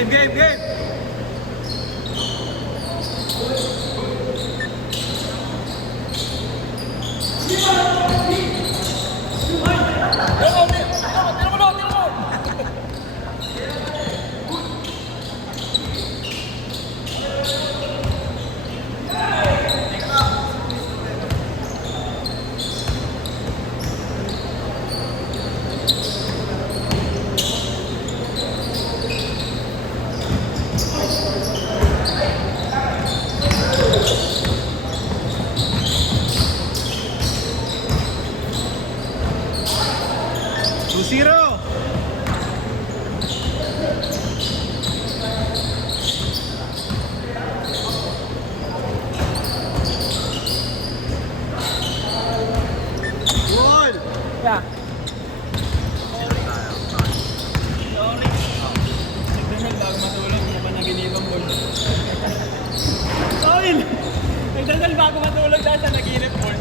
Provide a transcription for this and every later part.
Game, game, game! Zero. Goal. Yeah. Nagdamag bago matulog, hindi pa naginibang ball. Oil! Nagdasal bago matulog dahil sa naginip ball.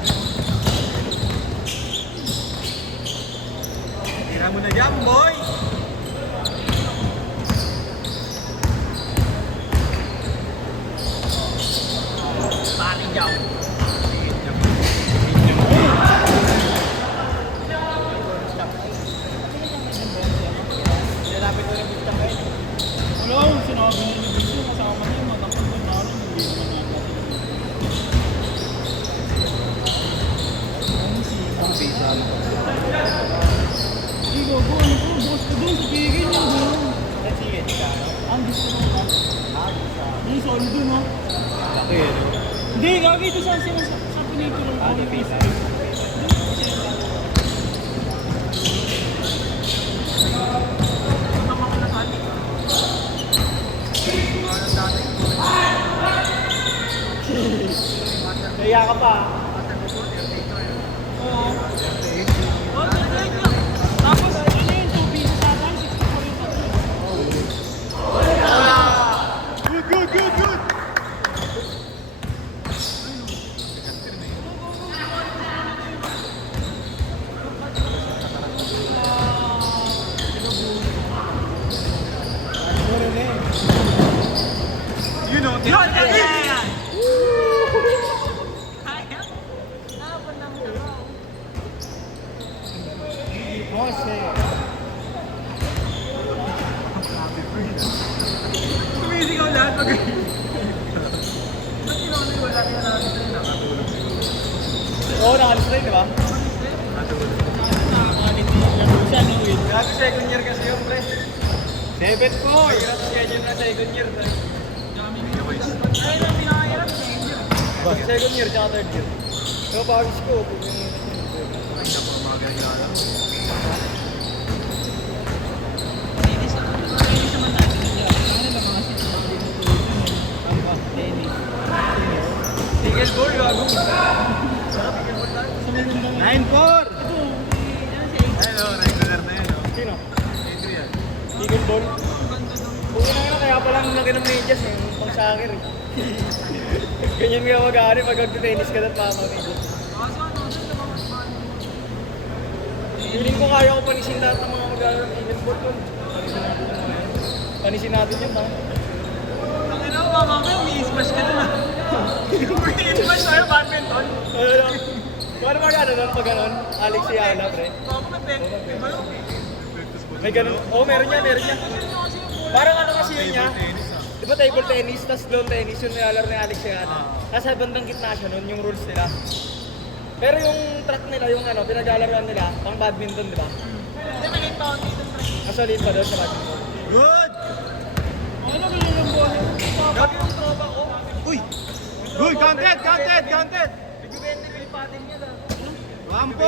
Tira mo na dyan, boy! Paring jaw. Nilapit ko ng bistang kayo. Wala, sinabi niya ni Bisto, kasama niya, matapos ko na rin, hindi naman natin. Ang pisa, ano? Hindi ko, ano po, boss ko doon, pigil niya doon. Sige, tika. Ang gusto mo ba? Hindi, solid doon, no? Laki eh, no? Hindi, gagawin ito sa pinito ng Di pisa. Kaya ka pa. Oo. Tapos, ano yun, 2 pieces ata, 64 yung tatlo. Good, good, good, good! You know, Yun, yan, yan, yan! Tumisigaw lahat pag... Oo, nakalis rin, di ba? Siya, no, win. Grabe, second year kasi yung pre. 7 po! Mahirap schedule na second year. Ay, na pinakahirap second year. Second year, tsaka third year. Pero pawis ko. Tigil goal, gago. 9-4! Ayun, regular na yan, no? Sino? Adrian. Eagle ball? Bukin na nga, kaya palang laki ng medyas eh. Pang sakir eh. Ganyan nga mag-aari pag mag-tennis ka at mama-medyas. Feeling ko kaya ko panisin lahat ng mga mag-aari ng eagle ball ko. Panisin natin yun, ha? Ang ina ko, mamaya, may smash ka na. May smash tayo, badminton. Paano mag-ano nun pag ganon? Alex Yala, pre. Bago na, may balo. May ganon. Oo, meron niya, meron niya. Parang ano kasi yun niya? Di ba table tennis, tas lawn tennis yung nilalaro ni Alex Yala? Nasa bandang gitna siya nun, yung rules nila. Pero yung track nila, yung ano, pinaglalaroan nila, pang badminton, di ba? Hindi, may late pa dito. Kasolid pa doon sa badminton. Good! Ano ba yun yung bola? Gabi yung tropa ko. Uy! Good! Counted! Counted! Counted! Bigubente ko yung patin niya lang. 1-4!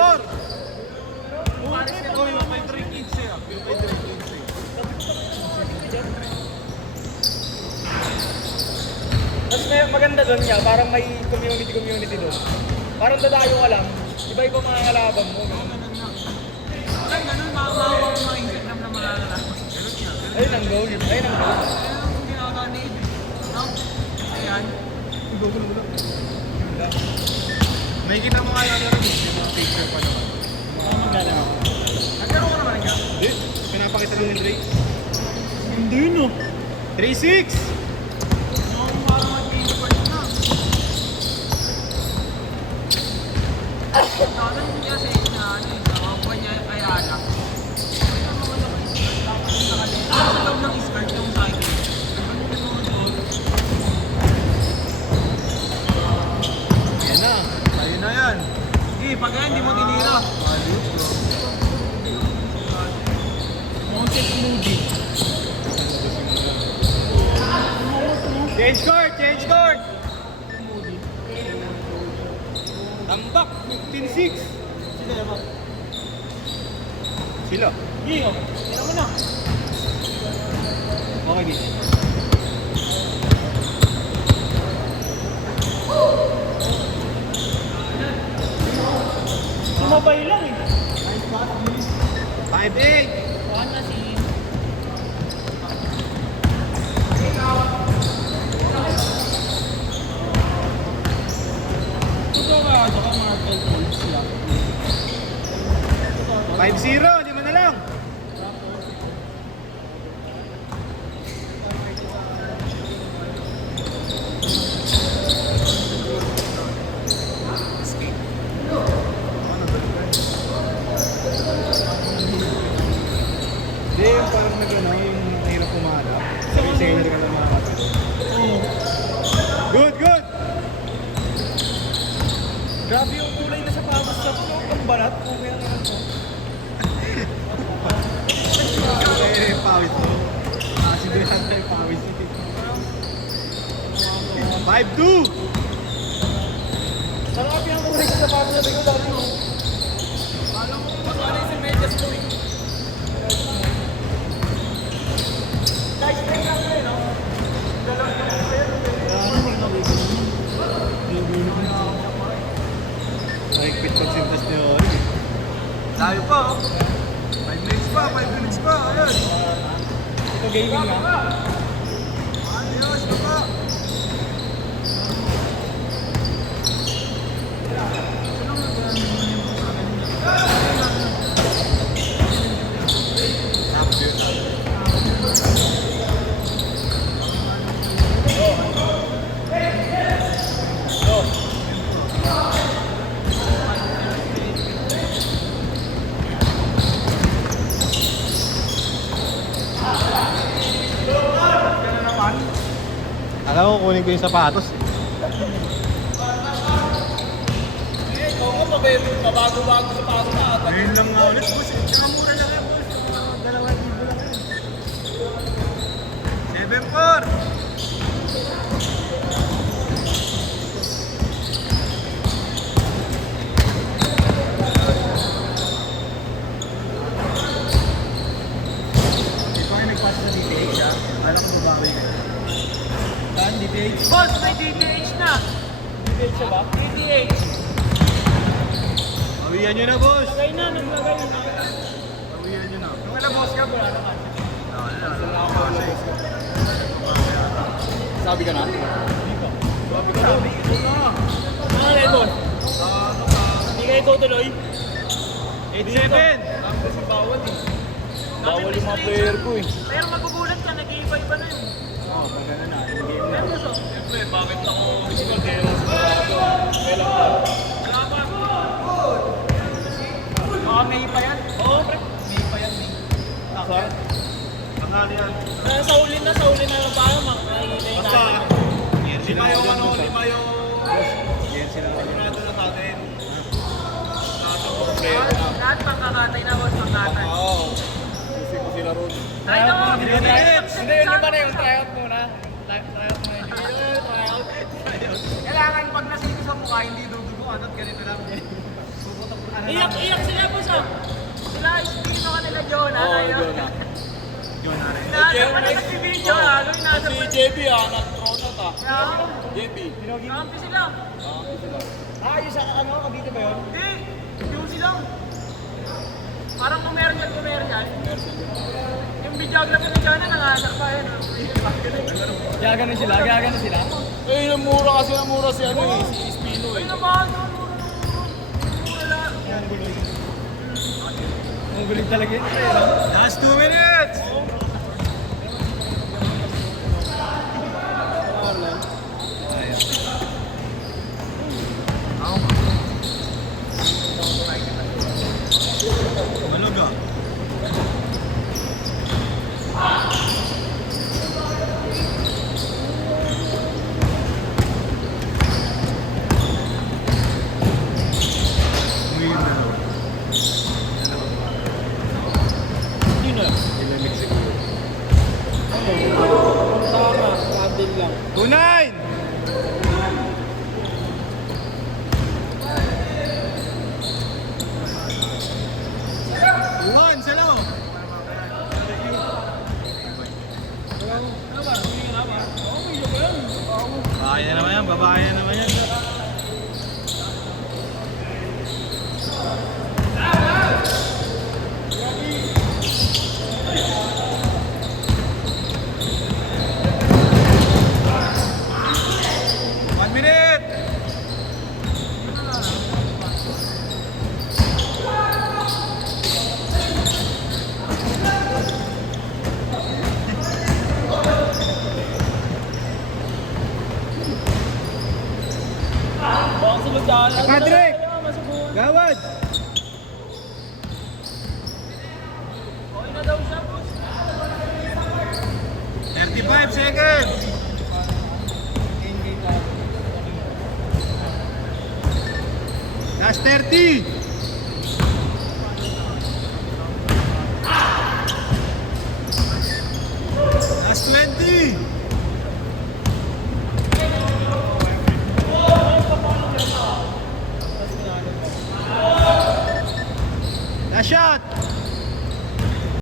Oh, yung may 3 kids eh. Yung may 3 kids eh. Tapos may maganda doon niya, parang may community doon. Parang dadayo ka lang, iba-iba mga kalaban mo. Ay, ganun, makakuha ko mga Instagram na malalala. Ayun ang goal, ayun ang goal. Ayun ang ginagawa ni Ed. No? Ayan. May kita mo nga lang rin yung mga picture pa naman. Maglalaro. Nagkaroon ka naman nga? Hindi, pinapakita lang ni Drake. Hindi no. 3-6. Yung parang mag-game na. Sana hindi kasi na ano eh, nakakuha niya kay Ana. Sa loob ng skirt yung cycle. Ayan na. Tayo na yan. Hindi, pag yan, hindi mo tinira. Mounted movie. Change court, change court. Tambak, 15-6. Sila ba? Sila. Hindi, oh. Tira mo na. Okay, di. Sumabay lang eh. 5-8. Kuhan na si... Ito ka, saka Martel Pulse lang. 5-0, 5 na lang. Hindi, yung parang nag-ano, yung nahirap pumalap. Yung sailor ka lang makakapit. Oo. Good, good! Grabe yung kulay na sa patos sa puno. Ang balat. Okay ang yan to. Kaya yung pawis mo. Sigurahan na yung pawis mo. 5-2! Sarap yung kulay sa patos sa bigo dati mo. Alam mo kung magkano yung medyas mo eh. Guys, take lang kayo, no? Mahigpit pagsintas niyo. Tayo pa, oh. 5 minutes pa, 5 minutes pa. Ayun. Ito gaming na. Ayos, baba. Alam ko kunin ko yung sapatos. Oo, mabago-bago sa paso na ata. Ngayon lang nga ulit. Tsaka mura na lang, boss. 2,000 lang yan. 7-4. Ito ay nagpasa sa DPH ha. Alam ko babawi ka. Saan DPH? Boss, may DTH na. Debate siya ba? DTH. Bawian nyo na, boss. Lagay na, naglagay na. Bawian nyo na. Kung alam, boss ka, wala naman. Sabi ka na? Mga red, boss. Hindi kayo tutuloy. 8-7. Bawal yung mga player ko eh. Pero magugulat ka, nag-iiba-iba na yun. Oo, maganda na. Yung game na. Pero boss, oh. Siyempre, bakit ako sigurero? Kailan ka? Baka may pa yan. Oo, pre. May pa yan, may. Saan? Tanghali yan. Sa uli na lang tayo, makikita yung Basta, natin. lima yung ano, lima yung... Yan sila. Sigurado na sa atin. Lahat pangkakatay na, boss, pangkatay. Oo. Kasi ko sila ron. Try na mo. Hindi, yung lima na yung tryout muna. Tryout muna yun. Kailangan pag nasito sa mukha, hindi dudugo, ano't ganito lang. Iyak sila po sa. Sila, espino ka nila, Jonah. Oo, Ayaw. yun na. Yun na rin. Nasa pa na si video, lalo yung nasa Si pa. JB nag-throw na ta. JB. Kampi sila. Yung sa ano, Cavite ba yun? Hindi, yung sila. Parang commercial. Yung videographer ni Jonah, nanganak pa yun. Gagano sila? Eh, yung mura kasi ang mura si ano eh, si Espino Ay eh. naman, mura lang. Ang gulig talaga yun. Last 2 minutes! na daw siya, boss. 35 seconds. Last 30. Last 20. Last shot.